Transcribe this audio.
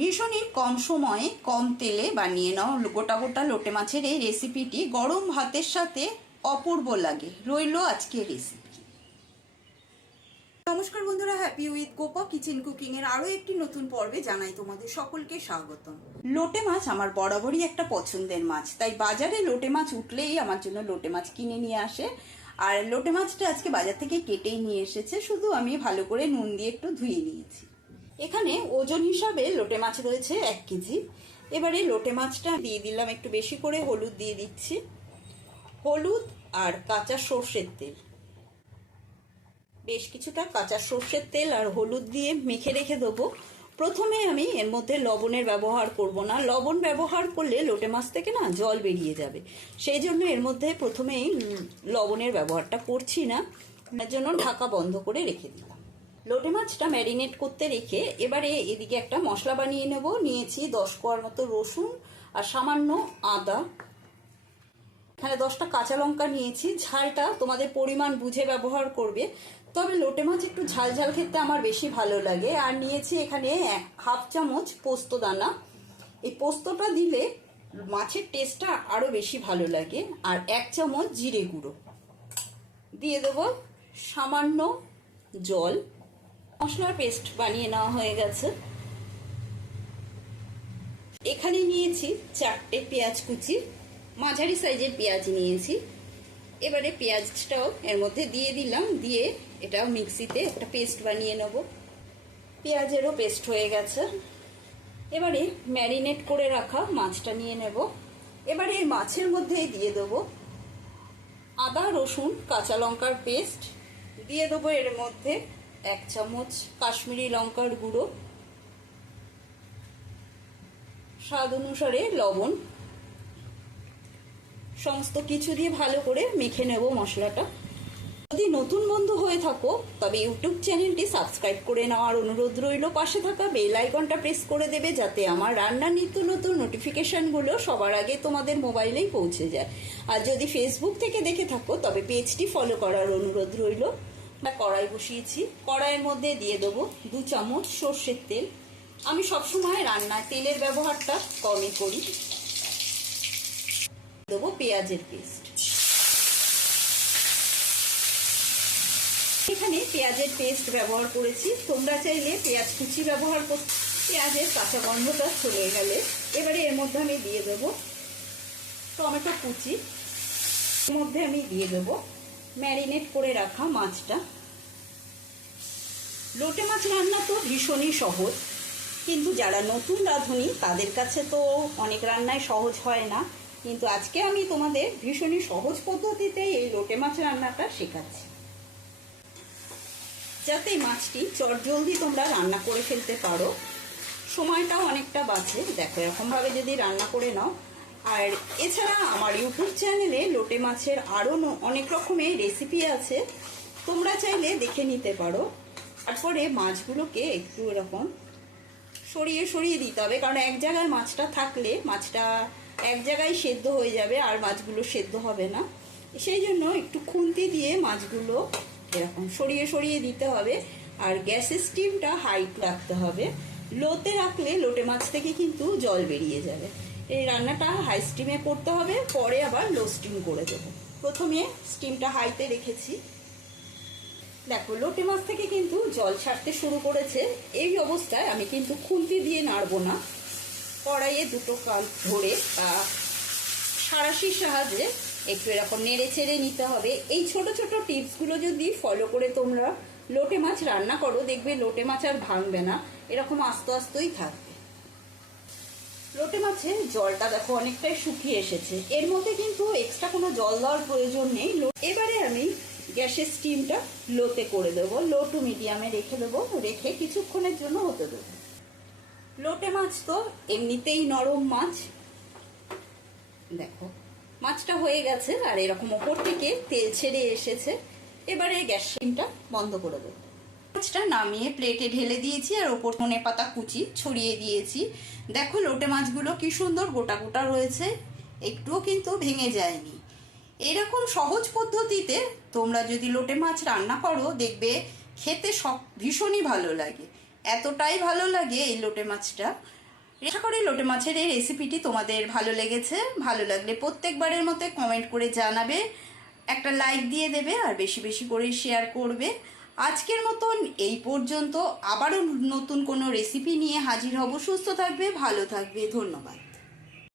ভীষণই কম সময়ে কম তেলে বানিয়ে নাও গোটা গোটা লোটে মাছের এই রেসিপিটি গরম ভাতের সাথে অপূর্ব লাগে। রইল আজকের রেসিপি। নমস্কার বন্ধুরা, happy with Gopa kitchen cooking এর আরো একটি নতুন পর্বে জানাই তোমাদের সকলকে স্বাগতম। লোটে মাছ আমার বরাবরই একটা পছন্দের মাছ, তাই বাজারে লোটে মাছ উঠলেই আমার জন্য লোটে মাছ কিনে নিয়ে আসে। আর লোটে মাছটা আজকে বাজার থেকে কেটেই নিয়ে এসেছে, শুধু আমি ভালো করে নুন দিয়ে একটু ধুয়ে নিয়েছি। এখানে ওজন হিসাবে লোটে মাছ রয়েছে 1 কেজি। এবারে লোটে মাছটা দিয়ে দিলাম, একটু বেশি করে হলুদ দিয়ে দিচ্ছি। হলুদ আর কাঁচা সর্ষের তেল, বেশ কিছুটা কাঁচা সর্ষের তেল আর হলুদ দিয়ে মেখে রেখে দেবো। প্রথমে আমি এর মধ্যে লবণের ব্যবহার করব না, লবণ ব্যবহার করলে লোটে মাছ থেকে না জল বেরিয়ে যাবে, সেই জন্য এর মধ্যে প্রথমেই লবণের ব্যবহারটা করছি না। তার জন্য ঢাকা বন্ধ করে রেখে দিলাম। লোটে মাছটা ম্যারিনেট করতে রেখে এবারে এদিকে একটা মশলা বানিয়ে নেব। নিয়েছি 10 কোয়ার মতো রসুন আর সামান্য আদা। এখানে 10টা কাঁচা লঙ্কা নিয়েছি। ঝালটা তোমাদের পরিমাণ বুঝে ব্যবহার করবে, তবে লোটে মাছ একটু ঝাল ঝাল খেতে আমার বেশি ভালো লাগে। আর নিয়েছি এখানে 1/2 চামচ পোস্ত দানা। এই পোস্তটা দিলে মাছের টেস্টটা আরো বেশি ভালো লাগে। আর 1 চামচ জিরে গুঁড়ো দিয়ে দেবো, সামান্য জল। মশলার পেস্ট বানিয়ে নেওয়া হয়ে গেছে। এখানে নিয়েছি 4টে পেঁয়াজ কুচি, মাঝারি সাইজের পেঁয়াজ নিয়েছি। এবারে পেঁয়াজটাও এর মধ্যে দিয়ে দিলাম, দিয়ে এটাও মিক্সিতে একটা পেস্ট বানিয়ে নেব। পেঁয়াজেরও পেস্ট হয়ে গেছে। এবারে ম্যারিনেট করে রাখা মাছটা নিয়ে নেব। এবারে এই মাছের মধ্যে দিয়ে দেবো আদা রসুন কাঁচা লঙ্কার পেস্ট, দিয়ে দেবো এর মধ্যে 1 চামচ কাশ্মীরি লঙ্কার গুঁড়ো, স্বাদ অনুসারে লবণ। সমস্ত কিছু দিয়ে ভালো করে মেখে নেব মশলাটা। যদি নতুন বন্ধু হয়ে থাকো তবে ইউটিউব চ্যানেলটি সাবস্ক্রাইব করে নেওয়ার অনুরোধ রইল। পাশে থাকা বেল আইকনটা প্রেস করে দেবে, যাতে আমার রান্নার নিত্য নতুন নোটিফিকেশনগুলো সবার আগে তোমাদের মোবাইলেই পৌঁছে যায়। আর যদি ফেসবুক থেকে দেখে থাকো তবে পেজটি ফলো করার অনুরোধ রইল। কড়াই বসিয়েছি, কড়াইয়ের মধ্যে দিয়ে দেবো 2 চামচ সর্ষের তেল। আমি সবসময় রান্নায় তেলের ব্যবহারটা কমই করি। দেবো পেঁয়াজের পেস্ট। এখানে পেঁয়াজের পেস্ট ব্যবহার করেছি, তোমরা চাইলে পেঁয়াজ কুচি ব্যবহার করতে। পেঁয়াজের কাঁচা গন্ধটা চলে গেলে এবারে এর মধ্যে আমি দিয়ে দেবো টমেটো কুচি। এর মধ্যে আমি দিয়ে দেবো ম্যারিনেট করে রাখা মাছটা। লোটে মাছ রান্না তো ভীষণই সহজ, কিন্তু যারা নতুন রাঁধুনি তাদের কাছে তো অনেক রান্নাই সহজ হয় না, কিন্তু আজকে আমি তোমাদের ভীষণই সহজ পদ্ধতিতে এই লোটে মাছ রান্নাটা শেখাচ্ছি, যাতে মাছটি চটজলদি তোমরা রান্না করে ফেলতে পারো, সময়টাও অনেকটা বাঁচে। দেখো এরকমভাবে যদি রান্না করে নাও। আর এছাড়া আমার ইউটিউব চ্যানেলে লোটে মাছের আরও অনেক রকমের রেসিপি আছে, তোমরা চাইলে দেখে নিতে পারো। তারপরে মাছগুলোকে একটু এরকম সরিয়ে সরিয়ে দিতে হবে, কারণ এক জায়গায় মাছটা থাকলে মাছটা এক জায়গায় সেদ্ধ হয়ে যাবে আর মাছগুলো সেদ্ধ হবে না। সেই জন্য একটু খুন্তি দিয়ে মাছগুলো এরকম সরিয়ে সরিয়ে দিতে হবে। আর গ্যাসের স্টিমটা হাই রাখতে হবে, লোতে রাখলে লোটে মাছ থেকে কিন্তু জল বেরিয়ে যাবে। এই রান্নাটা হাই স্টিমে করতে হবে, পরে আবার লো স্টিম করে দেবো। প্রথমে স্টিমটা হাইতে রেখেছি। দেখো লোটে মাছ থেকে কিন্তু জল ছাড়তে শুরু করেছে। এই অবস্থায় আমি কিন্তু খুন্তি দিয়ে নাড়বো না, কড়াইয়ে দুটো কাল ধরে সাঁড়াশির সাহায্যে একটু এরকম নেড়ে চেড়ে নিতে হবে। এই ছোট ছোট টিপসগুলো যদি ফলো করে তোমরা লোটে মাছ রান্না করো, দেখবে লোটে মাছ আর ভাঙবে না, এরকম আস্তে আস্তেই থাকবে। লোটে মাছের জলটা দেখো অনেকটাই শুকিয়ে এসেছে, এর মধ্যে কিন্তু এক্সট্রা কোনো জল দেওয়ার প্রয়োজন নেই। এবারে আমি গ্যাসের স্টিমটা লোতে করে দেবো, লো টু মিডিয়ামে রেখে দেবো, রেখে কিছুক্ষণের জন্য হতে দেবো। লোটে মাছ তো এমনিতেই নরম মাছ। দেখো মাছটা হয়ে গেছে আর এরকম ওপর থেকে তেল ছেড়ে এসেছে। এবারে গ্যাস স্টিমটা বন্ধ করে দেবো। মাছটা নামিয়ে প্লেটে ঢেলে দিয়েছি আর ওপর ধনেপাতা কুচি ছড়িয়ে দিয়েছি। দেখো লোটে মাছগুলো কি সুন্দর গোটা গোটা রয়েছে, একটুও কিন্তু ভেঙে যায়নি। এরকম সহজ পদ্ধতিতে তোমরা যদি লোটে মাছ রান্না করো, দেখবে খেতে ভীষণই ভালো লাগে। এতটাই ভালো লাগে এই লোটে মাছটা। আশা করি লোটে মাছের এই রেসিপিটি তোমাদের ভালো লেগেছে। ভালো লাগলে প্রত্যেকবারের মতো কমেন্ট করে জানাবে, একটা লাইক দিয়ে দেবে আর বেশি বেশি করে শেয়ার করবে। আজকের মতন এই পর্যন্ত, আবারও নতুন কোনো রেসিপি নিয়ে হাজির হব। সুস্থ থাকবে, ভালো থাকবে, ধন্যবাদ।